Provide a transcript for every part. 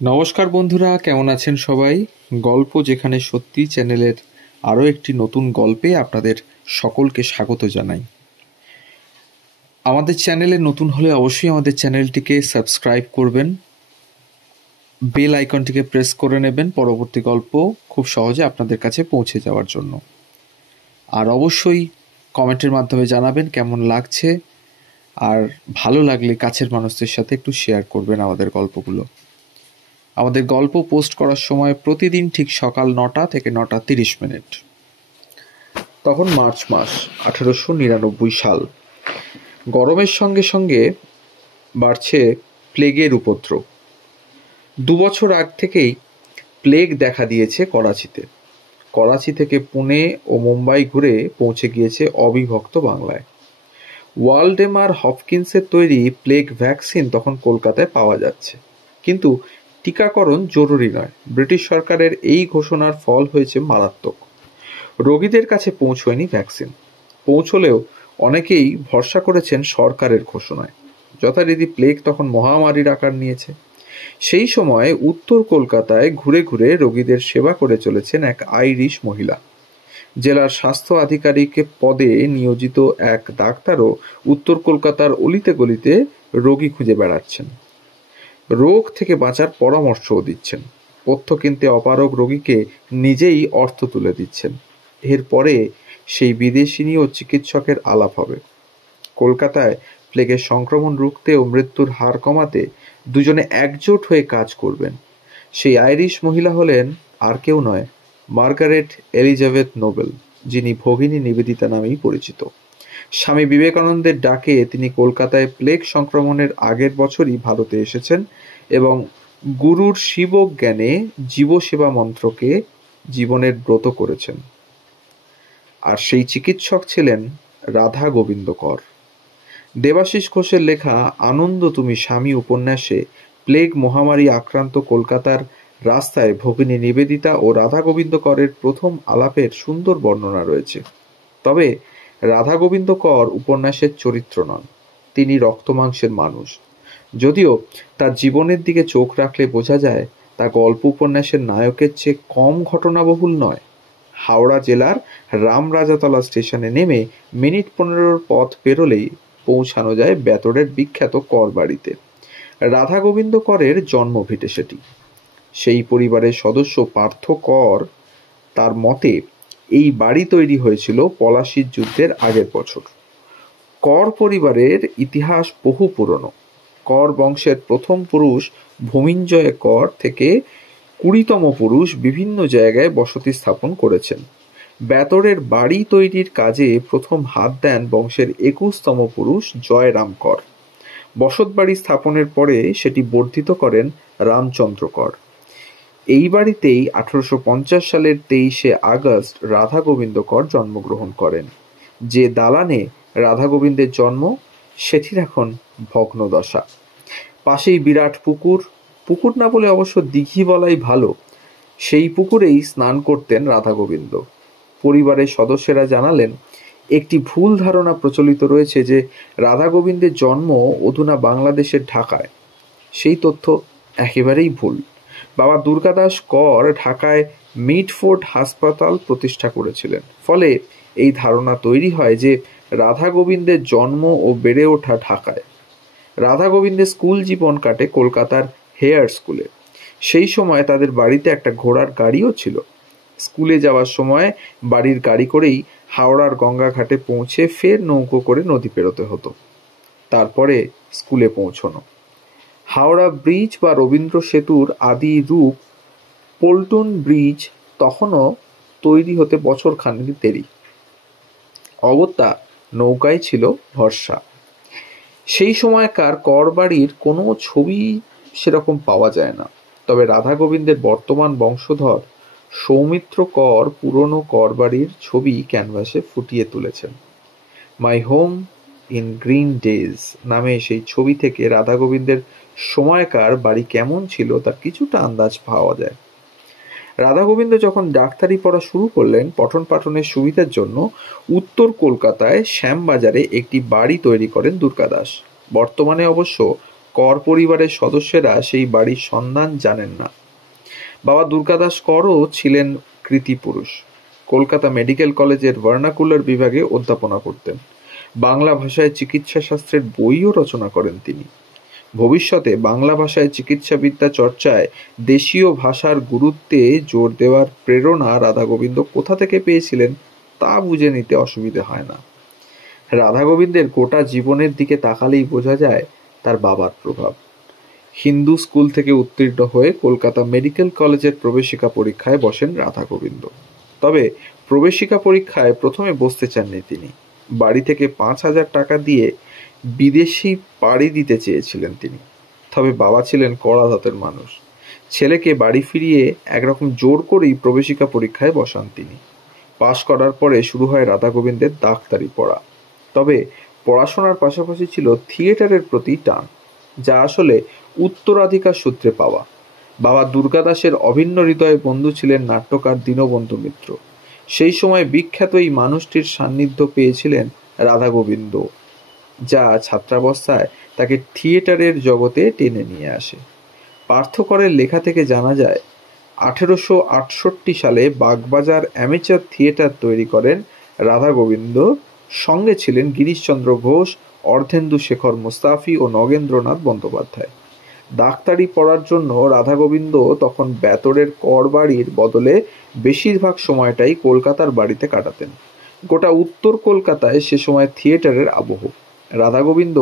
নমস্কার বন্ধুরা, কেমন আছেন সবাই? গল্প যেখানে সত্যি চ্যানেলের আরও একটি নতুন গল্পে আপনাদের সকলকে স্বাগত জানাই। আমাদের চ্যানেলে নতুন হলে অবশ্যই আমাদের চ্যানেলটিকে সাবস্ক্রাইব করবেন, বেল আইকনটিকে প্রেস করে নেবেন পরবর্তী গল্প খুব সহজে আপনাদের কাছে পৌঁছে যাওয়ার জন্য। আর অবশ্যই কমেন্টের মাধ্যমে জানাবেন কেমন লাগছে, আর ভালো লাগলে কাছের মানুষদের সাথে একটু শেয়ার করবেন আমাদের গল্পগুলো। আমাদের গল্প পোস্ট করার সময় প্রতিদিন ঠিক সকাল 9টা থেকে 9:30। তখন মার্চ মাস, 1899 সাল। গরমের সঙ্গে সঙ্গে বাড়ছে প্লেগের উপদ্রব। 2 বছর আগ থেকেই প্লেগ দেখা দিয়েছে করাচিতে। করাচি থেকে পুনে ও মুম্বাই ঘুরে পৌঁছে গিয়েছে অবিভক্ত বাংলায়। ওয়ালডেমার হপকিন্সের তৈরি প্লেগ ভ্যাকসিন তখন কলকাতায় পাওয়া যাচ্ছে, কিন্তু টিকাকরণ জরুরি নয়। ব্রিটিশ সরকারের এই ঘোষণার ফল হয়েছে মারাত্মক। রোগীদের কাছে পৌঁছয়নি ভ্যাকসিন। পৌঁছলেও অনেকেই ভরসা করেছেন সরকারের ঘোষণায়। যথারীতি প্লেগ তখন মহামারীর আকার নিয়েছে। সেই সময় উত্তর কলকাতায় ঘুরে ঘুরে রোগীদের সেবা করে চলেছেন এক আইরিশ মহিলা। জেলার স্বাস্থ্য আধিকারিক পদে নিয়োজিত এক ডাক্তারও উত্তর কলকাতার অলিতে গলিতে রোগী খুঁজে বেড়াচ্ছেন। রোগ থেকে বাঁচার পরামর্শও দিচ্ছেন। পথ্য কিনতে অপারগ রোগীকে নিজেই অর্থ তুলে দিচ্ছেন। এরপরে সেই বিদেশিনী ও চিকিৎসকের আলাপ হবে। কলকাতায় প্লেগের সংক্রমণ রুখতে ও মৃত্যুর হার কমাতে দুজনে একজোট হয়ে কাজ করবেন। সেই আইরিশ মহিলা হলেন আর কেউ নয়, মার্গারেট এলিজাবেথ নোবেল, যিনি ভগিনী নিবেদিতা নামেই পরিচিত। স্বামী বিবেকানন্দের ডাকে তিনি কলকাতায় প্লেগ সংক্রমণের আগের বছরই ভারতে এসেছেন এবং গুরুর শিবজ্ঞানে জীবসেবা মন্ত্রকে জীবনের ব্রত করেছেন। আর সেই চিকিৎসক ছিলেন রাধা গোবিন্দ কর। দেবাশিস ঘোষের লেখা আনন্দ তুমি স্বামী উপন্যাসে প্লেগ মহামারী আক্রান্ত কলকাতার রাস্তায় ভগিনী নিবেদিতা ও রাধা গোবিন্দ করের প্রথম আলাপের সুন্দর বর্ণনা রয়েছে। তবে রাধা গোবিন্দ কর উপন্যাসের চরিত্র নন, তিনি রক্তমাংসের মানুষ। যদিও তার জীবনের দিকে চোখ রাখলে বোঝা যায় তা গল্প উপন্যাসের নায়কের চেয়ে কম ঘটনাবহুল নয়। হাওড়া জেলার রামরাজাতলা স্টেশনে নেমে মিনিট 15 পথ পেরোলেই পৌঁছানো যায় বেতরের বিখ্যাত কর বাড়িতে। রাধা গোবিন্দ করের জন্মভিটে সেটি। সেই পরিবারের সদস্য পার্থ কর তার মতে এই বাড়ি তৈরি হয়েছিল পলাশির যুদ্ধের আগের বছর। কর পরিবারের ইতিহাস বহু পুরনো। কর বংশের প্রথম পুরুষ ভূমিঞ্জয় কর থেকে 20তম পুরুষ বিভিন্ন জায়গায় বসতি স্থাপন করেছেন। বেতরের বাড়ি তৈরির কাজে প্রথম হাত দেন বংশের 21তম পুরুষ জয়রাম কর। বসতবাড়ি স্থাপনের পরে সেটি বর্ধিত করেন রামচন্দ্র কর। এই বাড়িতেই 1850 সালের 23শে আগস্ট রাধা গোবিন্দ কর জন্মগ্রহণ করেন। যে দালানে রাধা গোবিন্দের জন্ম সেটির এখন ভগ্নদশা। পাশেই বিরাট পুকুর, পুকুর না বলে অবশ্য দিঘি বলাই ভালো। সেই পুকুরেই স্নান করতেন রাধা গোবিন্দ। পরিবারের সদস্যরা জানালেন, একটি ভুল ধারণা প্রচলিত রয়েছে যে রাধা গোবিন্দের জন্ম অধুনা বাংলাদেশের ঢাকায়। সেই তথ্য একেবারেই ভুল। বাবা দুর্গাদাস কর ঢাকায় মিডফোর্ড হাসপাতাল প্রতিষ্ঠা করেছিলেন। ফলে এই ধারণা তৈরি হয় যে রাধা গোবিন্দের জন্ম ও বেড়ে ওঠা ঢাকায়। রাধা গোবিন্দের স্কুল জীবন কাটে কলকাতার হেয়ার স্কুলে। সেই সময় তাদের বাড়িতে একটা ঘোড়ার গাড়িও ছিল। স্কুলে যাওয়ার সময় বাড়ির গাড়ি করেই হাওড়ার গঙ্গাঘাটে পৌঁছে ফের নৌকো করে নদী পেরোতে হতো, তারপরে স্কুলে পৌঁছনো। হাওড়া ব্রিজ বা রবীন্দ্র সেতুর আদি রূপ পল্টন ব্রিজ তখনও তৈরি হতে বছর খানেক দেরি। অগত্যা নৌকায় ছিল ভরসা। সেই সময়কার কর বাড়ির কোনো ছবি সেরকম পাওয়া যায় না। তবে রাধা গোবিন্দের বর্তমান বংশধর সৌমিত্র কর পুরনো কর বাড়ির ছবি ক্যানভাসে ফুটিয়ে তুলেছেন। My home in green days নামে সেই ছবি থেকে রাধা গোবিন্দের সময়কার বাড়ি কেমন ছিল তার কিছুটা আন্দাজ পাওয়া যায়। রাধা গোবিন্দ যখন ডাক্তারি পড়া শুরু করলেন, পঠন পাঠনের সুবিধার জন্য উত্তর কলকাতায় শ্যামবাজারে একটি বাড়ি তৈরি করেন দুর্গাদাস। বর্তমানে অবশ্য কর পরিবারের সদস্যরা সেই বাড়ির সন্ধান জানেন না। বাবা দুর্গাদাস করও ছিলেন কৃতী পুরুষ। কলকাতা মেডিকেল কলেজের ভার্নাকুলার বিভাগে অধ্যাপনা করতেন। বাংলা ভাষায় চিকিৎসা শাস্ত্রের বইও রচনা করেন তিনি। ভবিষ্যতে বাংলা ভাষায় চিকিৎসাবিদ্যা চর্চায় দেশীয় ভাষার গুরুত্বে জোর দেওয়ার প্রেরণা রাধা গোবিন্দ কোথা থেকে পেয়েছিলেন তা বুঝে নিতে অসুবিধে হয় না। রাধা গোবিন্দের গোটা জীবনের দিকে তাকালেই বোঝা যায় তার বাবার প্রভাব। হিন্দু স্কুল থেকে উত্তীর্ণ হয়ে কলকাতা মেডিকেল কলেজের প্রবেশিকা পরীক্ষায় বসেন রাধা গোবিন্দ। তবে প্রবেশিকা পরীক্ষায় প্রথমে বসতে চাননি তিনি। বাড়ি থেকে 5,000 টাকা দিয়ে বিদেশি পাড়ি দিতে চেয়েছিলেন তিনি। তবে বাবা ছিলেন কড়া ধাতের মানুষ। ছেলেকে বাড়ি ফিরিয়ে একরকম জোর করেই প্রবেশিকা পরীক্ষায় বসান তিনি। পাশ করার পরে শুরু হয় রাধা গোবিন্দের ডাক্তারি পড়া। তবে পড়াশোনার পাশাপাশি ছিল থিয়েটারের প্রতি টান, যা আসলে উত্তরাধিকার সূত্রে পাওয়া। বাবা দুর্গাদাসের অভিন্ন হৃদয়ে বন্ধু ছিলেন নাট্যকার দীনবন্ধু মিত্র। সেই সময় বিখ্যাত এই মানুষটির সান্নিধ্য পেয়েছিলেন রাধা গোবিন্দ, যা ছাত্রাবস্থায় তাকে থিয়েটারের জগতে টেনে নিয়ে আসে। পার্থকরের লেখা থেকে জানা যায় 1868 সালে বাগবাজার অ্যামেচার থিয়েটার তৈরি করেন রাধা গোবিন্দ। সঙ্গে ছিলেন গিরিশচন্দ্র ঘোষ, অর্ধেন্দু শেখর মুস্তাফি ও নগেন্দ্রনাথ বন্দ্যোপাধ্যায়। ডাক্তারি পড়ার জন্য রাধা গোবিন্দ তখন বেতরের কর বাড়ির বদলে বেশিরভাগ সময়টাই কলকাতার বাড়িতে কাটাতেন। গোটা উত্তর কলকাতায় সে সময় থিয়েটারের আবহ। রাধা গোবিন্দ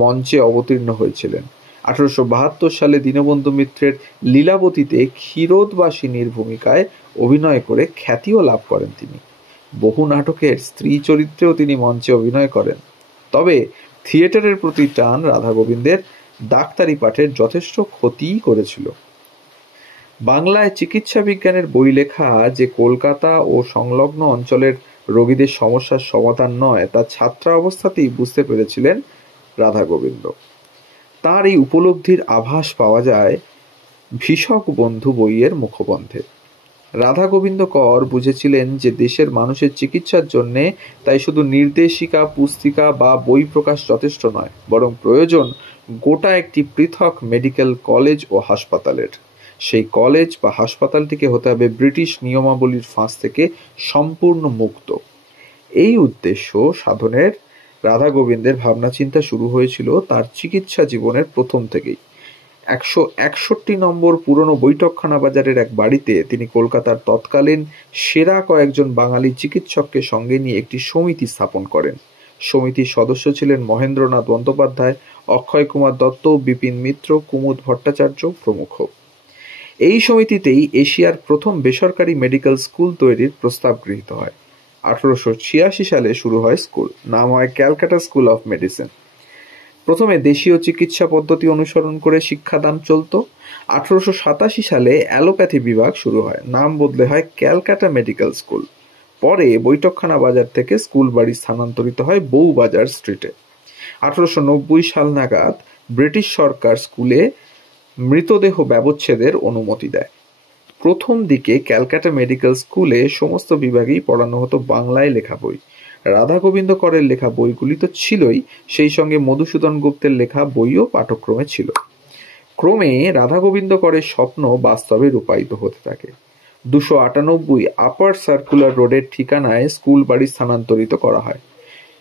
মঞ্চে অবতীর্ণ হয়েছিলেন। 1872 সালে দীনবন্ধু মিত্রের লীলাবতীতে ক্ষীরোদবাসিনীর ভূমিকায় অভিনয় করে খ্যাতিও লাভ করেন তিনি। বহু নাটকের স্ত্রী চরিত্রেও তিনি মঞ্চে অভিনয় করেন। তবে থিয়েটারের প্রতি টান রাধা গোবিন্দের ডাক্তারি পাঠের যথেষ্ট ক্ষতিই করেছিল। বাংলায় চিকিৎসা বিজ্ঞানের বই লেখা যে কলকাতা ও সংলগ্ন অঞ্চলের রোগীদের সমস্যার সমাধান নয়, তা ছাত্রাবস্থাতেই বুঝতে পেরেছিলেন রাধা গোবিন্দ। তার এই উপলব্ধির আভাস পাওয়া যায় ভীষক বন্ধু বইয়ের মুখবন্ধে। রাধা গোবিন্দ কর বুঝেছিলেন যে দেশের মানুষের চিকিৎসার জন্যে তাই শুধু নির্দেশিকা, পুস্তিকা বা বই প্রকাশ যথেষ্ট নয়, বরং প্রয়োজন গোটা একটি পৃথক মেডিকেল কলেজ ও হাসপাতালের। সেই কলেজ বা হাসপাতালটিকে হতে হবে ব্রিটিশ নিয়মাবলীর ফাঁস থেকে সম্পূর্ণ মুক্ত। এই উদ্দেশ্য সাধনের রাধা গোবিন্দের ভাবনা চিন্তা শুরু হয়েছিল তার চিকিৎসা জীবনের প্রথম থেকেই। 161 নম্বর পুরনো বৈঠকখানা বাজারের এক বাড়িতে তিনি কলকাতার তৎকালীন সেরা কয়েকজন বাঙালি চিকিৎসককে সঙ্গে নিয়ে একটি সমিতি স্থাপন করেন। সমিতির সদস্য ছিলেন মহেন্দ্রনাথ বন্দ্যোপাধ্যায়, অক্ষয় কুমার দত্ত, বিপিন মিত্র, কুমুদ ভট্টাচার্য প্রমুখ। এই সমিতিতেই এশিয়ার প্রথম বেসরকারি মেডিকেল স্কুল তৈরির প্রস্তাব গৃহীত হয়। 1886 সালে শুরু হয় স্কুল। নাম হয় ক্যালকাটা স্কুল অফ মেডিসিন। প্রথমে দেশীয় চিকিৎসা পদ্ধতি অনুসরণ করে শিক্ষাদান চলত। 1887 সালে অ্যালোপ্যাথি বিভাগ শুরু হয়। নাম বদলে হয় ক্যালকাটা মেডিকেল স্কুল। পরে বৈঠকখানা বাজার থেকে স্কুল বাড়ি স্থানান্তরিত হয় বউবাজার স্ট্রিটে। 1890 সাল নাগাদ ব্রিটিশ সরকার স্কুলে মৃতদেহ ব্যবচ্ছেদের অনুমতি দেয়। প্রথম দিকে ক্যালকাটা মেডিকেল স্কুলে সমস্ত বিভাগেই পড়ানো হতো বাংলায় লেখা বই। রাধা গোবিন্দ করের লেখা বইগুলি তো ছিলই, সেই সঙ্গে মধুসূদন গুপ্তের লেখা বইও পাঠ্যক্রমে ছিল। ক্রমে রাধা গোবিন্দ করের স্বপ্ন বাস্তবে রূপায়িত হতে থাকে। 298 আপার সার্কুলার রোডের ঠিকানায় স্কুল বাড়ি স্থানান্তরিত করা হয়।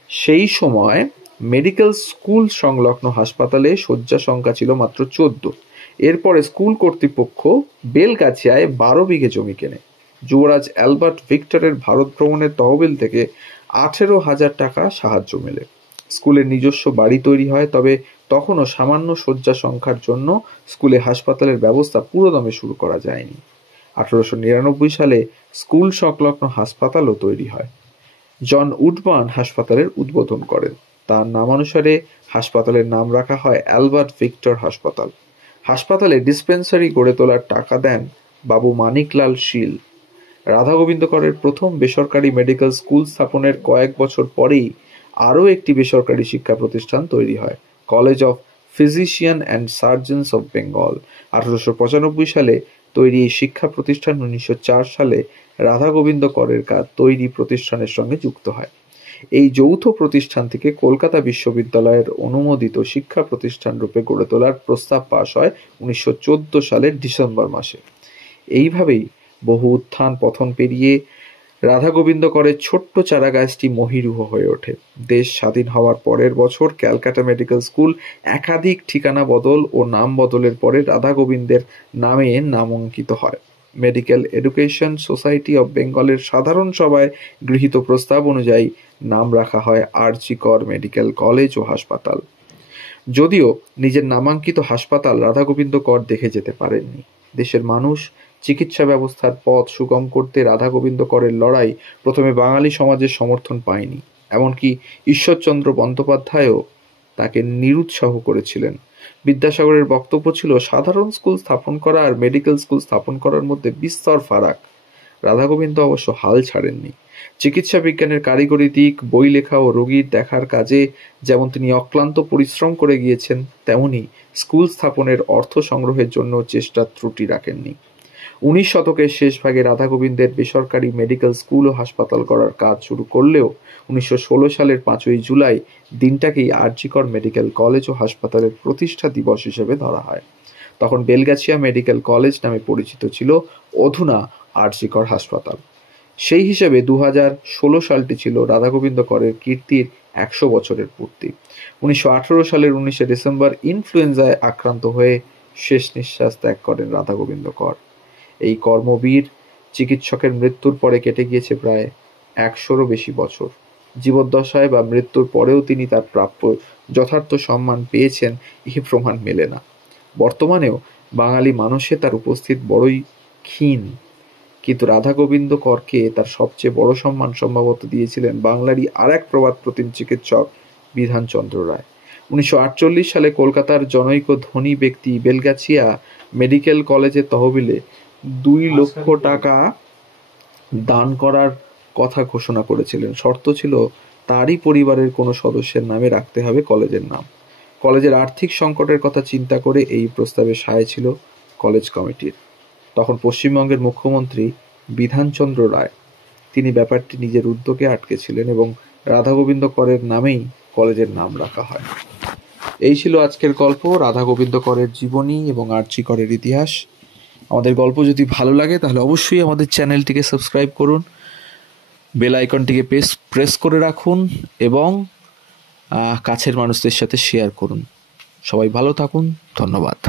সেই সময় মেডিকেল স্কুল সংলগ্ন হাসপাতালে শয্যা সংখ্যা ছিল মাত্র 14। এরপরে স্কুল কর্তৃপক্ষ বেলগাছিয়ায় 12 বিঘে জমি কেনে। যুবরাজ অ্যালবার্ট ভিক্টরের ভারত ভ্রমণের তহবিল থেকে 18,000 টাকা সাহায্য মেলে। স্কুলের নিজস্ব বাড়ি তৈরি হয়, তবে তখনও সামান্য শয্যা সংখ্যার জন্য স্কুলে হাসপাতালের ব্যবস্থা পুরোদমে শুরু করা যায়নি। 1899 সালে স্কুল সংলগ্ন হাসপাতালও তৈরি হয়। জন উডবার্ন হাসপাতালের উদ্বোধন করেন। তার নামানুসারে হাসপাতালের নাম রাখা হয় অ্যালবার্ট ভিক্টর হাসপাতাল। হাসপাতালে ডিসপেন্সারি গড়ে তোলার টাকা দেন বাবু মানিকলাল শীল। রাধা গোবিন্দ করের প্রথম বেসরকারি মেডিকেল স্কুল স্থাপনের কয়েক বছর পরেই আরও একটি বেসরকারি শিক্ষা প্রতিষ্ঠান তৈরি হয়, college of physician and surgeons of Bengal. 1895 সালে তৈরি এই শিক্ষা প্রতিষ্ঠান 1904 সালে রাধা গোবিন্দ করের কাজ তৈরি প্রতিষ্ঠানের সঙ্গে যুক্ত হয়। এই যৌথ প্রতিষ্ঠান থেকে কলকাতা বিশ্ববিদ্যালয়ের অনুমোদিত শিক্ষা প্রতিষ্ঠান রূপে গড়ে তোলার প্রস্তাব পাস হয় 1914 সালের ডিসেম্বর মাসে। এইভাবেই বহু উত্থান পতন পেরিয়ে রাধা গোবিন্দ করের ছোট্ট চারাগাছটি মহীরুহ হয়ে ওঠে। দেশ স্বাধীন হওয়ার পরের বছর ক্যালকাটা মেডিকেল স্কুল একাধিক ঠিকানা বদল ও নাম বদলের পরে রাধা গোবিন্দের নামে নামাঙ্কিত হয়। মেডিকেল এডুকেশন সোসাইটি অব বেঙ্গলের সাধারণ সভায় গৃহীত প্রস্তাব অনুযায়ী নাম রাখা হয় আর.জি. কর মেডিকেল কলেজ ও হাসপাতাল। যদিও নিজের নামাঙ্কিত হাসপাতাল রাধা গোবিন্দ কর দেখে যেতে পারেননি। দেশের মানুষ চিকিৎসা ব্যবস্থার পথ সুগম করতে রাধা গোবিন্দ করের লড়াই প্রথমে বাঙালি সমাজের সমর্থন পায়নি। এমনকি ঈশ্বরচন্দ্র বন্দ্যোপাধ্যায়ও তাকে নিরুৎসাহ করেছিলেন। বিদ্যাসাগরের বক্তব্য ছিল, সাধারণ স্কুল স্থাপন করা আর মেডিকেল স্কুল স্থাপন করার মধ্যে বিস্তর ফারাক। রাধা গোবিন্দ অবশ্য হাল ছাড়েননি। চিকিৎসা বিজ্ঞানের কারিগরি দিক, বই লেখা ও রোগীর দেখার কাজে যেমন তিনি অক্লান্ত পরিশ্রম করে গিয়েছেন, তেমনি স্কুল স্থাপনের অর্থ সংগ্রহের জন্য চেষ্টা ত্রুটি রাখেননি। 19 শতকের শেষ ভাগে রাধা গোবিন্দের বেসরকারি মেডিকেল স্কুল ও হাসপাতাল করার কাজ শুরু করলেও 1916 সালের 5ই জুলাই দিনটাকেই আর.জি. কর মেডিকেল কলেজ ও হাসপাতালের প্রতিষ্ঠা দিবস হিসেবে ধরা হয়। তখন বেলগাছিয়া মেডিকেল কলেজ নামে পরিচিত ছিল অধুনা আর.জি. কর হাসপাতাল। সেই হিসেবে 2016 সালটি ছিল রাধা গোবিন্দ করের কীর্তির 100 বছরের পূর্তি। 1918 সালের 19শে ডিসেম্বর ইনফ্লুয়েঞ্জায় আক্রান্ত হয়ে শেষ নিঃশ্বাস ত্যাগ করেন রাধা গোবিন্দ কর। এই কর্মবীর চিকিৎসকের মৃত্যুর পরে কেটে গিয়েছে প্রায় 100-রও বেশি বছর। জীবদ্দশায় বা মৃত্যুর পরেও তিনি তার প্রাপ্য যথার্থ সম্মান পেয়েছেন, এ প্রমাণ মেলে না। বর্তমানেও বাঙালি মানুষে তার উপস্থিত বড়ই ক্ষীণ, কিন্তু রাধা গোবিন্দ করকে তার সবচেয়ে বড় সম্মান সম্ভবত দিয়েছিলেন বাংলারই আর এক প্রবাদ প্রতিম চিকিৎসক বিধানচন্দ্র রায়। 1948 সালে কলকাতার জনৈক ধনী ব্যক্তি বেলগাছিয়া মেডিকেল কলেজের তহবিলে 2 লক্ষ টাকা দান করার কথা ঘোষণা করেছিলেন। শর্ত ছিল তারই পরিবারের কোনো সদস্যের নামে রাখতে হবে কলেজের নাম। কলেজের আর্থিক সংকটের কথা চিন্তা করে এই প্রস্তাবে সায় ছিল কলেজ কমিটির। তখন পশ্চিমবঙ্গের মুখ্যমন্ত্রী বিধানচন্দ্র রায়, তিনি ব্যাপারটি নিজের উদ্যোগে আটকেছিলেন এবং রাধা গোবিন্দ করের নামেই কলেজের নাম রাখা হয়। এই ছিল আজকের গল্প, রাধা গোবিন্দ করের জীবনী এবং আর.জি. করের ইতিহাস। আমাদের গল্প যদি ভালো লাগে তাহলে অবশ্যই আমাদের চ্যানেলটিকে সাবস্ক্রাইব করুন, বেল আইকনটিকে প্রেস করে রাখুন এবং কাছের মানুষদের সাথে শেয়ার করুন। সবাই ভালো থাকুন। ধন্যবাদ।